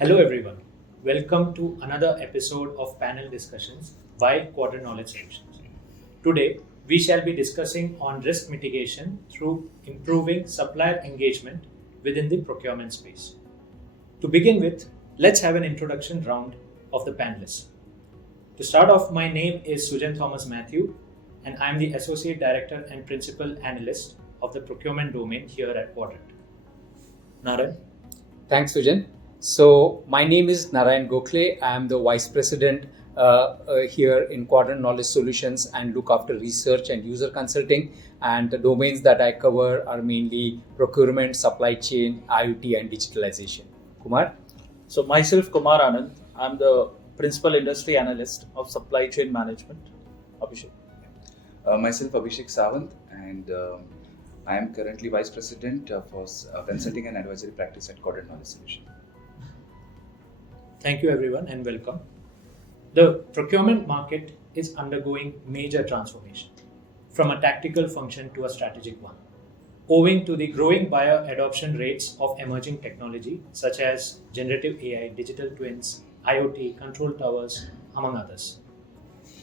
Hello everyone. Welcome to another episode of panel discussions by Quadrant Knowledge Solutions. Today, we shall be discussing on risk mitigation through improving supplier engagement within the procurement space. To begin with, let's have an introduction round of the panelists. To start off, my name is Sujan Thomas Matthew, and I'm the Associate Director and Principal Analyst of the procurement domain here at Quadrant. Naren? Thanks, Sujan. So my name is Narayan Gokhale. I'm the Vice President here in Quadrant Knowledge Solutions and look after research and user consulting. And the domains that I cover are mainly procurement, supply chain, IoT, and digitalization. Kumar? So myself, Kumar Anand, I'm the Principal Industry Analyst of Supply Chain Management. Abhishek. Myself, Abhishek Sawant, and I am currently Vice President for Consulting and Advisory Practice at Quadrant Knowledge Solutions. Thank you everyone and welcome. The procurement market is undergoing major transformation from a tactical function to a strategic one, owing to the growing buyer adoption rates of emerging technology such as generative AI, digital twins, IoT, control towers, among others.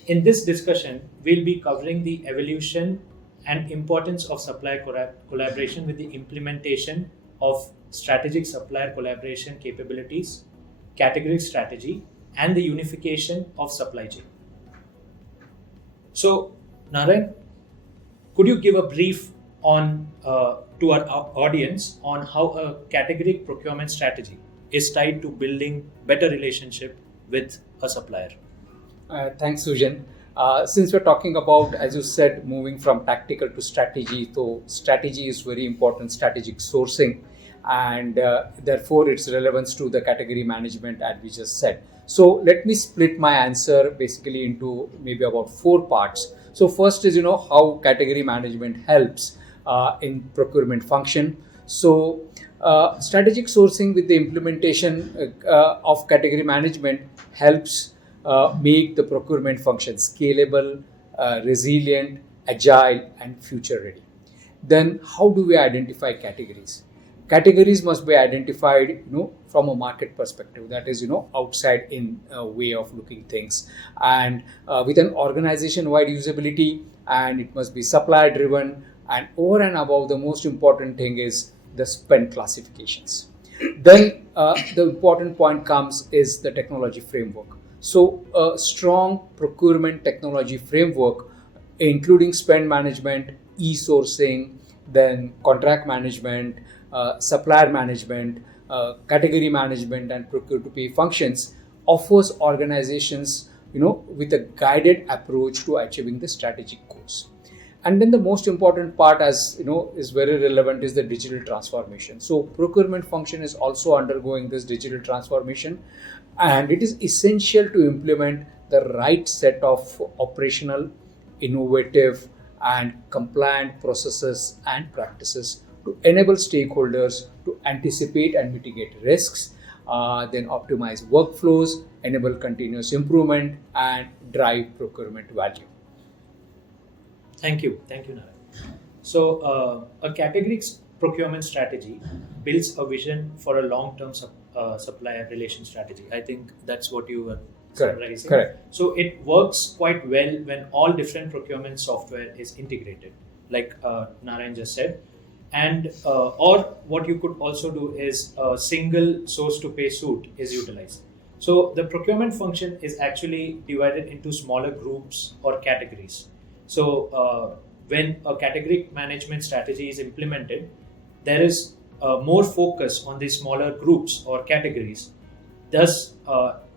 In this discussion, we'll be covering the evolution and importance of supplier collaboration with the implementation of strategic supplier collaboration capabilities, category strategy, and the unification of supply chain. So, Naren, could you give a brief on to our audience on how a category procurement strategy is tied to building better relationship with a supplier? Thanks, Sujan. Since we're talking about, as you said, moving from tactical to strategy, so strategy is very important, strategic sourcing, and therefore its relevance to the category management, as we just said. So let me split my answer basically into maybe about 4 parts. So first is, how category management helps in procurement function. So strategic sourcing with the implementation of category management helps make the procurement function scalable, resilient, agile, and future ready. Then how do we identify categories? Categories must be identified, from a market perspective. That is, outside in a way of looking things, and with an organization-wide usability. And it must be supplier-driven. And over and above, the most important thing is the spend classifications. Then the important point comes is the technology framework. So a strong procurement technology framework, including spend management, e-sourcing, then contract management, supplier management, category management, and procure-to-pay functions, offers organizations, with a guided approach to achieving the strategic goals. And then the most important part, as is very relevant, is the digital transformation. So procurement function is also undergoing this digital transformation, and it is essential to implement the right set of operational, innovative, and compliant processes and practices to enable stakeholders to anticipate and mitigate risks, then optimize workflows, enable continuous improvement, and drive procurement value. Thank you, Naren. So, a category procurement strategy builds a vision for a long-term supplier relation strategy. I think that's what you were summarizing. Correct. So it works quite well when all different procurement software is integrated, like Narayan just said. And or what you could also do is a single source to pay suite is utilized. So the procurement function is actually divided into smaller groups or categories. So when a category management strategy is implemented, there is more focus on the smaller groups or categories, thus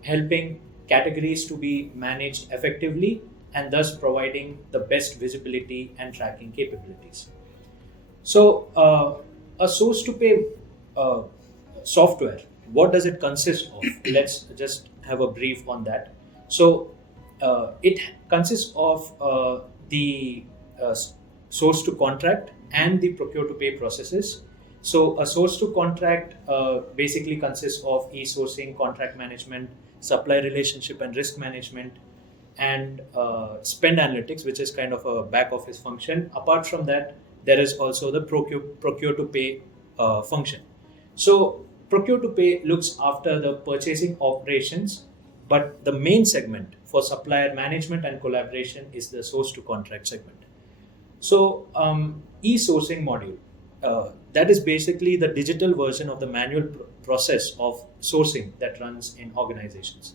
helping categories to be managed effectively and thus providing the best visibility and tracking capabilities. So a source to pay software, what does it consist of? Let's just have a brief on that. So it consists of the source to contract and the procure to pay processes. So a source to contract basically consists of e-sourcing, contract management, supply relationship and risk management, and spend analytics, which is kind of a back office function. Apart from that, there is also the procure to pay function. So procure to pay looks after the purchasing operations, but the main segment for supplier management and collaboration is the source to contract segment. So, e-sourcing module, that is basically the digital version of the manual process of sourcing that runs in organizations.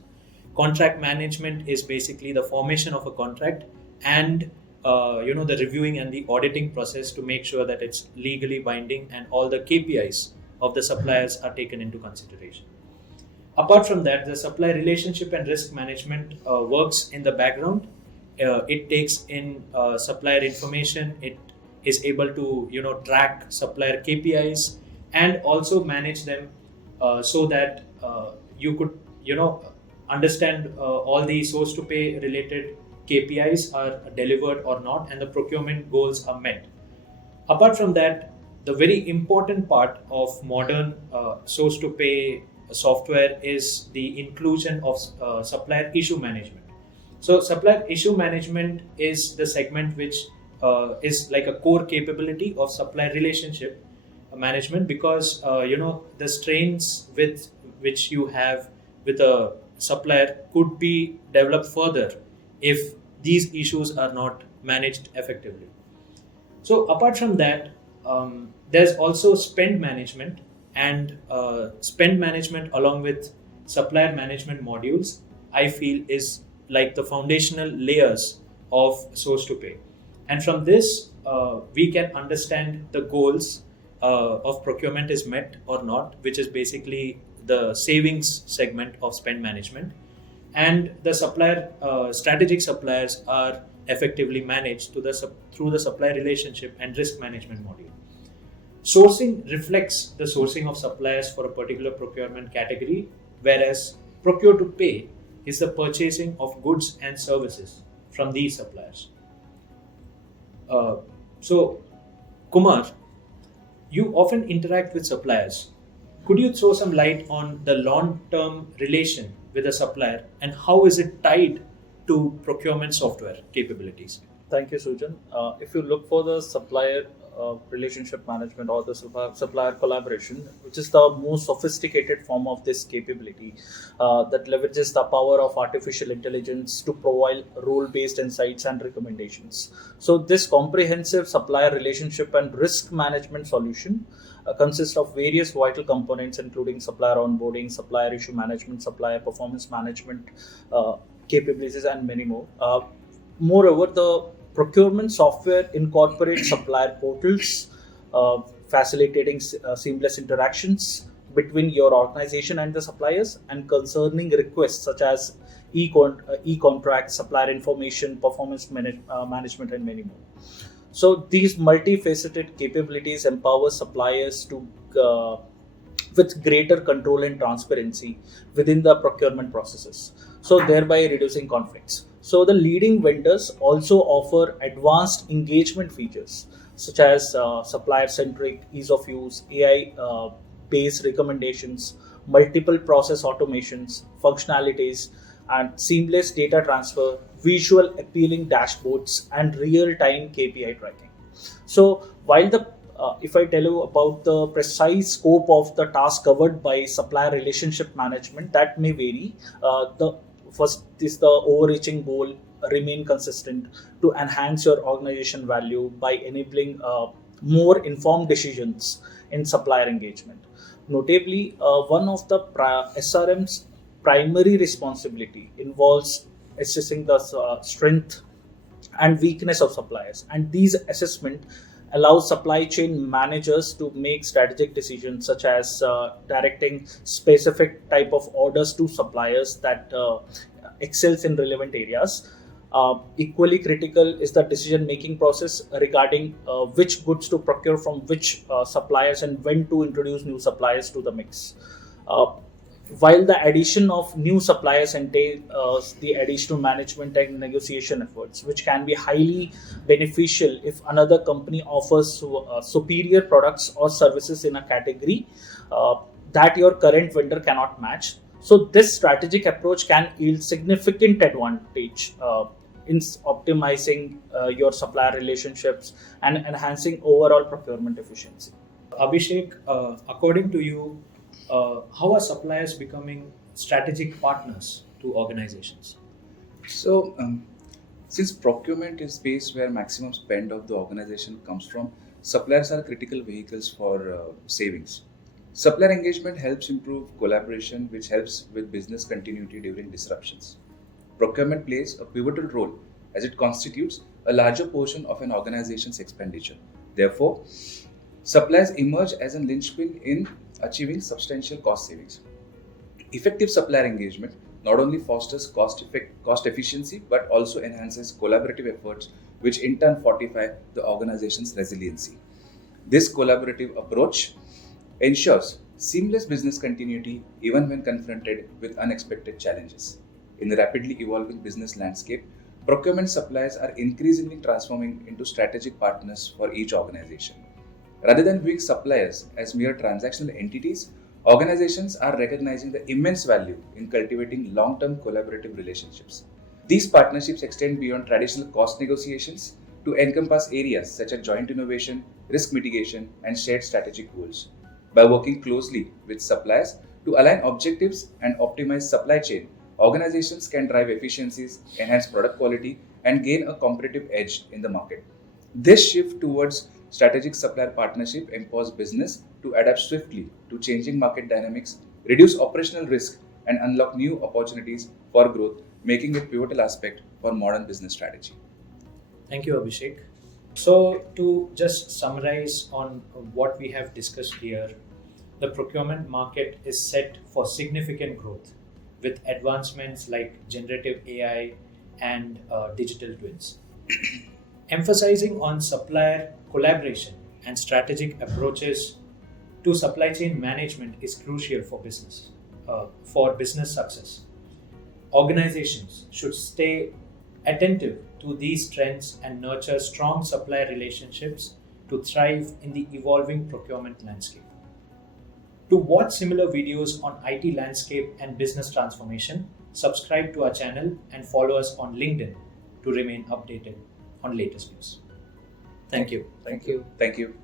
Contract management is basically the formation of a contract and the reviewing and the auditing process to make sure that it's legally binding and all the KPIs of the suppliers are taken into consideration. Apart from that, the supplier relationship and risk management works in the background. It takes in supplier information. It is able to track supplier KPIs and also manage them so that you could understand all the source to pay related KPIs are delivered or not, and the procurement goals are met. Apart from that, the very important part of modern source to pay software is the inclusion of supplier issue management. So supplier issue management is the segment which is like a core capability of supplier relationship management, because the strains with which you have with a supplier could be developed further if these issues are not managed effectively. So apart from that, there's also spend management, and spend management along with supplier management modules, I feel, is like the foundational layers of source to pay. And from this, we can understand the goals of procurement is met or not, which is basically the savings segment of spend management. And the supplier, strategic suppliers are effectively managed through the supplier relationship and risk management module. Sourcing reflects the sourcing of suppliers for a particular procurement category, whereas procure to pay is the purchasing of goods and services from these suppliers. So, Kumar, you often interact with suppliers. Could you throw some light on the long-term relation with a supplier and how is it tied to procurement software capabilities? Thank you, Sujan. If you look for the supplier relationship management or the supplier collaboration, which is the most sophisticated form of this capability that leverages the power of artificial intelligence to provide role-based insights and recommendations. So this comprehensive supplier relationship and risk management solution consists of various vital components, including supplier onboarding, supplier issue management, supplier performance management capabilities, and many more. Moreover, the procurement software incorporates supplier portals, facilitating seamless interactions between your organization and the suppliers, and concerning requests such as e-contract, supplier information, performance management, and many more. So these multifaceted capabilities empower suppliers to with greater control and transparency within the procurement processes, so thereby reducing conflicts. So the leading vendors also offer advanced engagement features such as supplier-centric, ease of use, AI-based recommendations, multiple process automations, functionalities, and seamless data transfer, visual appealing dashboards, and real-time KPI tracking. So while if I tell you about the precise scope of the task covered by supplier relationship management, that may vary. The first is the overreaching goal remain consistent to enhance your organization value by enabling more informed decisions in supplier engagement. Notably, one of the SRM's primary responsibility involves assessing the strength and weakness of suppliers, and these assessment allows supply chain managers to make strategic decisions such as directing specific type of orders to suppliers that excels in relevant areas. Equally critical is the decision-making process regarding which goods to procure from which suppliers and when to introduce new suppliers to the mix. While the addition of new suppliers entails the additional management and negotiation efforts, which can be highly beneficial if another company offers superior products or services in a category that your current vendor cannot match. So this strategic approach can yield significant advantage in optimizing your supplier relationships and enhancing overall procurement efficiency. Abhishek, according to you, how are suppliers becoming strategic partners to organizations? So, since procurement is space where maximum spend of the organization comes from, suppliers are critical vehicles for savings. Supplier engagement helps improve collaboration, which helps with business continuity during disruptions. Procurement plays a pivotal role as it constitutes a larger portion of an organization's expenditure. Therefore, suppliers emerge as a linchpin in achieving substantial cost savings. Effective supplier engagement not only fosters cost efficiency but also enhances collaborative efforts, which in turn fortify the organization's resiliency. This collaborative approach ensures seamless business continuity even when confronted with unexpected challenges. In the rapidly evolving business landscape, procurement suppliers are increasingly transforming into strategic partners for each organization. Rather than viewing suppliers as mere transactional entities, organizations are recognizing the immense value in cultivating long term collaborative relationships. These partnerships extend beyond traditional cost negotiations to encompass areas such as joint innovation, risk mitigation, and shared strategic goals. By working closely with suppliers to align objectives and optimize supply chain, organizations can drive efficiencies, enhance product quality, and gain a competitive edge in the market. This shift towards strategic supplier partnership empowers business to adapt swiftly to changing market dynamics, reduce operational risk, and unlock new opportunities for growth, making it pivotal aspect for modern business strategy. Thank you, Abhishek. So, to just summarize on what we have discussed here, the procurement market is set for significant growth with advancements like generative AI and digital twins. Emphasizing on supplier collaboration and strategic approaches to supply chain management is crucial for business success. Organizations should stay attentive to these trends and nurture strong supplier relationships to thrive in the evolving procurement landscape. To watch similar videos on IT landscape and business transformation, subscribe to our channel and follow us on LinkedIn to remain updated on latest news. Thank you. Thank you. Thank you.